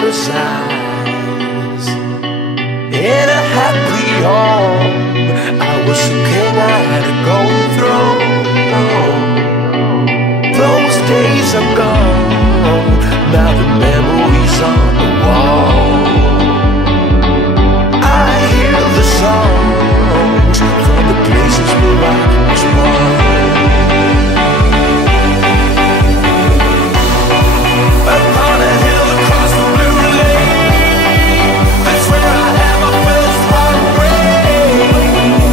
daughter's eyes. In a happy home, I was a king, I had a golden throne. Those days are gone, now the memories on the wall. I hear the songs from the places where I was born. Upon a hill across the blue lake, that's where I had my first heartbreak.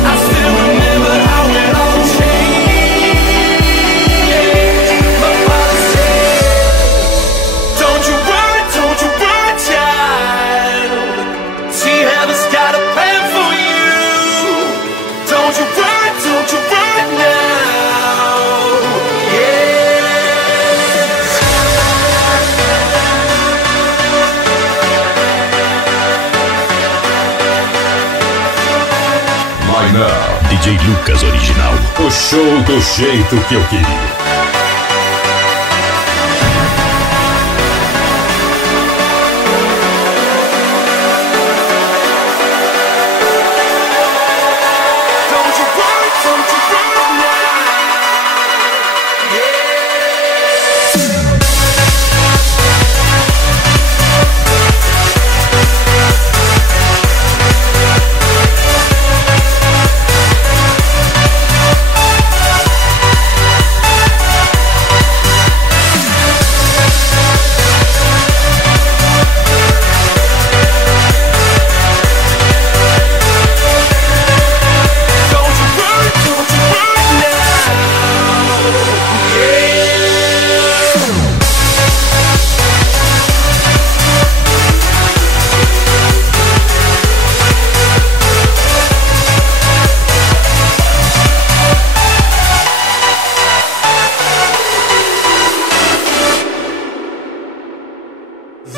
I still remember how it all changed. My father said, don't you worry, child. See, heaven's got a plan for you. Don't you worry now. DJ Lucas Original. O show do jeito que eu queria.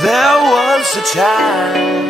There was a time